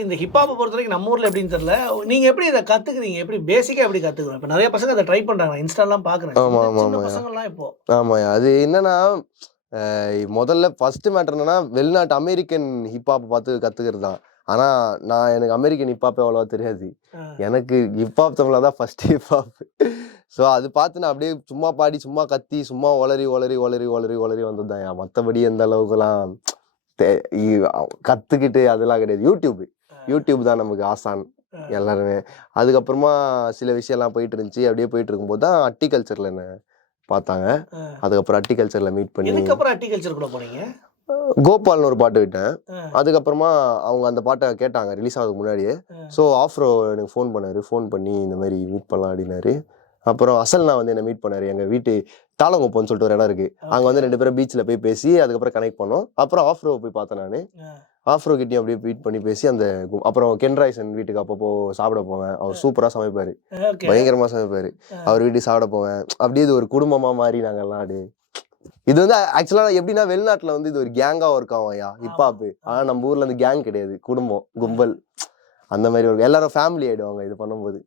இந்த ஹிப்ஹாப்ப பொறுத்தவரைக்கும் நம்ம ஊர்ல எப்படின்னு தெரியல. நீங்க எப்படி இத கத்துக்கிறீங்க? எப்படி பேசிக்கா எப்படி கத்துக்கணும்? இப்ப நெறைய பசங்க அத ட்ரை பண்றாங்க. நான் இன்ஸ்டாலாம் பார்க்குறேன். ஆமா, சின்ன ஆமா, சின்ன ஆமாய்யா. பசங்கலாம் இப்போ. ஆமாய்யா. அது என்னன்னா, முதல்ல ஃபர்ஸ்ட் மேட்டர் என்னன்னா, வெளிநாட்டு அமெரிக்கன் ஹிப்ஹாப் பார்த்து கத்துக்கிறது தான். ஆனா, எனக்கு அமெரிக்கன் ஹிப்ஹாப் அவ்வளவா தெரியாது. எனக்கு ஹிப்ஹாப் தமிழா தான் ஃபர்ஸ்ட் ஹிப்ஹாப். ஸோ அது பார்த்து நான் அப்படியே சும்மா பாடி, சும்மா கத்தி, சும்மா ஒளறி வந்ததுதான்யா. மத்தபடி எந்த அளவுக்குலாம் தெ இ கத்துக்கிட்டு அதெல்லாம் கிடையாது. யூடியூப் தான் நமக்கு ஆசான் எல்லாருமே. அதுக்கப்புறமா சில விஷயம்லாம் போயிட்டு இருந்துச்சு. அப்படியே போயிட்டு இருக்கும்போது தான் அட்டிகல்ச்சர்ல என்ன பார்த்தாங்க. அதுக்கப்புறம் அட்டிகல்ச்சர்ல மீட் பண்ணி எதுக்கப்புறம் அட்டிகல்ச்சர் போனீங்க? கோபால்னு ஒரு பாட்டு விட்டேன். அதுக்கப்புறமா அவங்க அந்த பாட்டை கேட்டாங்க ரிலீஸ் ஆகிறதுக்கு முன்னாடியே. ஸோ ஆஃப்ரோ எனக்கு ஃபோன் பண்ணாரு. ஃபோன் பண்ணி இந்த மாதிரி மீட் பண்ணலாம் அப்படின்னாரு. அப்புறம் அசல்னா வந்து என்ன மீட் பண்ணாரு. எங்க வீட்டு தாளங்குப்பம்னு சொல்லிட்டு ஒரு இடம் இருக்கு. அங்க வந்து 2 பேரும் பீச்ல போய் பேசி அதுக்கப்புறம் கனெக்ட் பண்ணோம். அப்புறம் ஆஃப்ரோ போய் பார்த்தேன் நானு. ஆஃப்ரோ கிட்டயும் அப்படியே மீட் பண்ணி பேசி அப்புறம் கென்ராய்சன் வீட்டுக்கு அப்பப்போ சாப்பிட போவேன். அவர் சூப்பரா சமைப்பாரு. பயங்கரமா சமைப்பாரு. அவர் வீட்டுக்கு சாப்பிட போவேன். அப்படியே இது ஒரு குடும்பமா மாறி நாங்கெல்லாம் அப்படியே. இது வந்து ஆக்சுவலா எப்படின்னா வெளிநாட்டுல வந்து இது ஒரு கேங்கா ஒர்க் ஆகும்யா ஹிப்ஹாப். ஆனா நம்ம ஊர்ல இந்த கேங் கிடையாது. குடும்பம், கும்பல் அந்த மாதிரி எல்லாரும் ஃபேமிலி ஆயிடுவாங்க இது பண்ணும்போது.